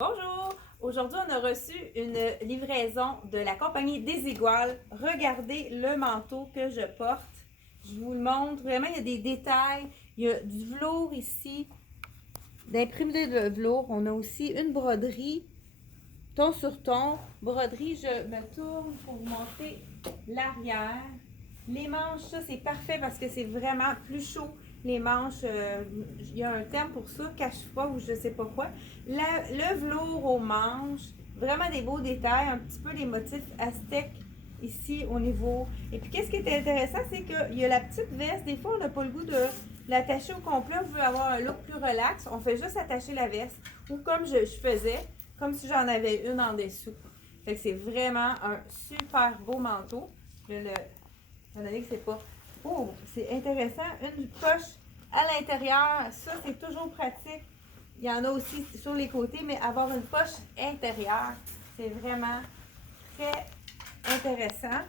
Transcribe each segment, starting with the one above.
Bonjour! Aujourd'hui, on a reçu une livraison de la compagnie Desigual. Regardez le manteau que je porte. Je vous le montre. Vraiment, il y a des détails. Il y a du velours ici, d'imprimé de velours. On a aussi une broderie, ton sur ton. Broderie, je me tourne pour vous montrer l'arrière. Les manches, ça, c'est parfait parce que c'est vraiment plus chaud. Les manches, il y a un terme pour ça, cache-froid ou je sais pas quoi. Le velours aux manches, vraiment des beaux détails, un petit peu des motifs aztèques ici au niveau. Et puis, qu'est-ce qui est intéressant, c'est qu'il y a la petite veste. Des fois, on n'a pas le goût de l'attacher au complet. On veut avoir un look plus relax. On fait juste attacher la veste. Ou comme je faisais, comme si j'en avais une en dessous. Fait que c'est vraiment un super beau manteau. Je le. Étant donné que c'est pas. Oh, c'est intéressant. Une poche à l'intérieur, ça c'est toujours pratique. Il y en a aussi sur les côtés, mais avoir une poche intérieure, c'est vraiment très intéressant.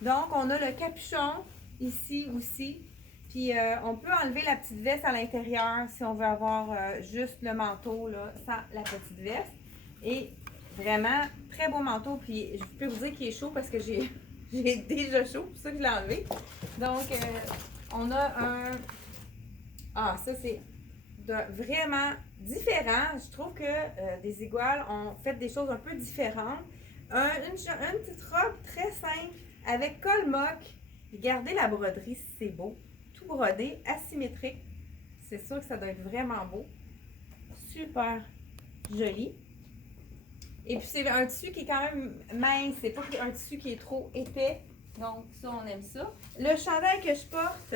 Donc, on a le capuchon ici aussi. Puis, on peut enlever la petite veste à l'intérieur si on veut avoir juste le manteau là, sans la petite veste. Et vraiment, très beau manteau. Puis, je peux vous dire qu'il est chaud parce que j'ai déjà chaud. C'est pour ça que je l'ai enlevé. Donc, on a un... Ah, ça, c'est vraiment différent. Je trouve que Desigual ont fait des choses un peu différentes. Une petite robe très simple avec col mock. Regardez la broderie, c'est beau. Tout brodé, asymétrique. C'est sûr que ça doit être vraiment beau. Super joli. Et puis c'est un tissu qui est quand même mince. C'est pas un tissu qui est trop épais. Donc ça, on aime ça. Le chandail que je porte,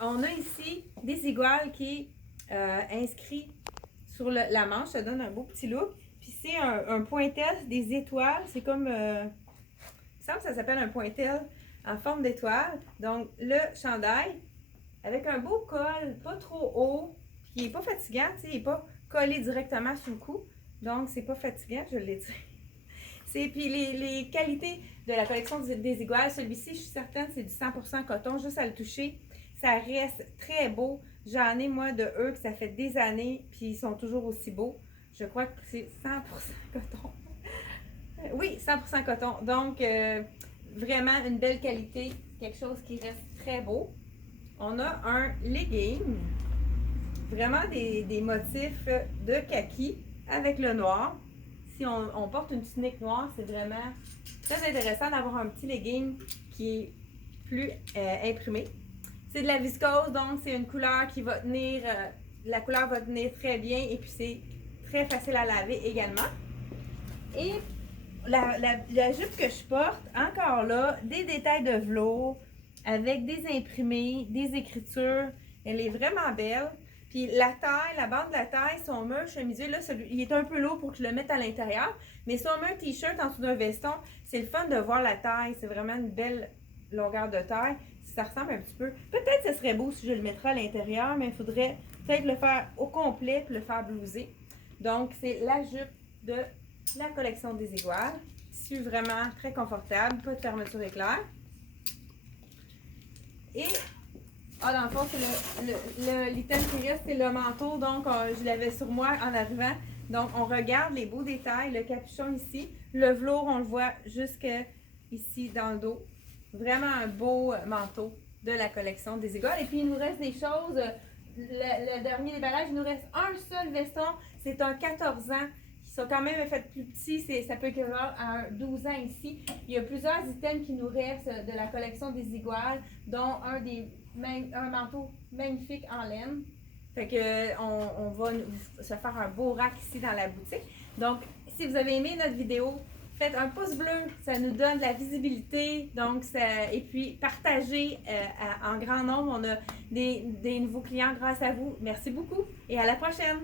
on a ici Desigual qui est inscrit sur la manche. Ça donne un beau petit look. Puis c'est un pointel des étoiles. C'est comme... il me semble que ça s'appelle un pointel en forme d'étoile. Donc, le chandail avec un beau col, pas trop haut, puis il n'est pas fatigant, tu sais, il n'est pas collé directement sur le cou. Donc, c'est pas fatigant, je l'ai dit. Puis les qualités de la collection Desigual, celui-ci, je suis certaine, c'est du 100% coton, juste à le toucher. Ça reste très beau. J'en ai, moi, de eux, que ça fait des années, puis ils sont toujours aussi beaux. Je crois que c'est 100% coton. Oui, 100% coton. Donc, vraiment une belle qualité, quelque chose qui reste très beau. On a un legging, vraiment des motifs de kaki avec le noir. Si on porte une tunique noire, c'est vraiment très intéressant d'avoir un petit legging qui est plus imprimé. C'est de la viscose, donc c'est une couleur qui va tenir, la couleur va tenir très bien et puis c'est très facile à laver également. Et la jupe que je porte, encore là, des détails de velours avec des imprimés, des écritures. Elle est vraiment belle. Puis la taille, la bande de la taille, si on met un chemisier, là, il est un peu lourd pour que je le mette à l'intérieur. Mais si on met un t-shirt en dessous d'un veston, c'est le fun de voir la taille. C'est vraiment une belle longueur de taille. Ça ressemble un petit peu. Peut-être que ce serait beau si je le mettrais à l'intérieur, mais il faudrait peut-être le faire au complet puis le faire blouser. Donc, c'est la jupe de la collection Desigual. Tissu vraiment très confortable, pas de fermeture éclair. Et, dans le fond, c'est l'item qui reste, c'est le manteau. Donc, je l'avais sur moi en arrivant. Donc, on regarde les beaux détails. Le capuchon ici. Le velours, on le voit jusque ici dans le dos. Vraiment un beau manteau de la collection Desigual. Et puis, il nous reste des choses. Le dernier déballage, il nous reste un seul veston. C'est un 14 ans. Ils sont quand même faits plus petits, ça peut équivalent à un 12 ans ici. Il y a plusieurs items qui nous restent de la collection Desigual, dont un manteau magnifique en laine. Fait que on va se faire un beau rack ici dans la boutique. Donc, si vous avez aimé notre vidéo, faites un pouce bleu, ça nous donne de la visibilité. Donc, et puis partagez en grand nombre. On a des nouveaux clients grâce à vous. Merci beaucoup et à la prochaine!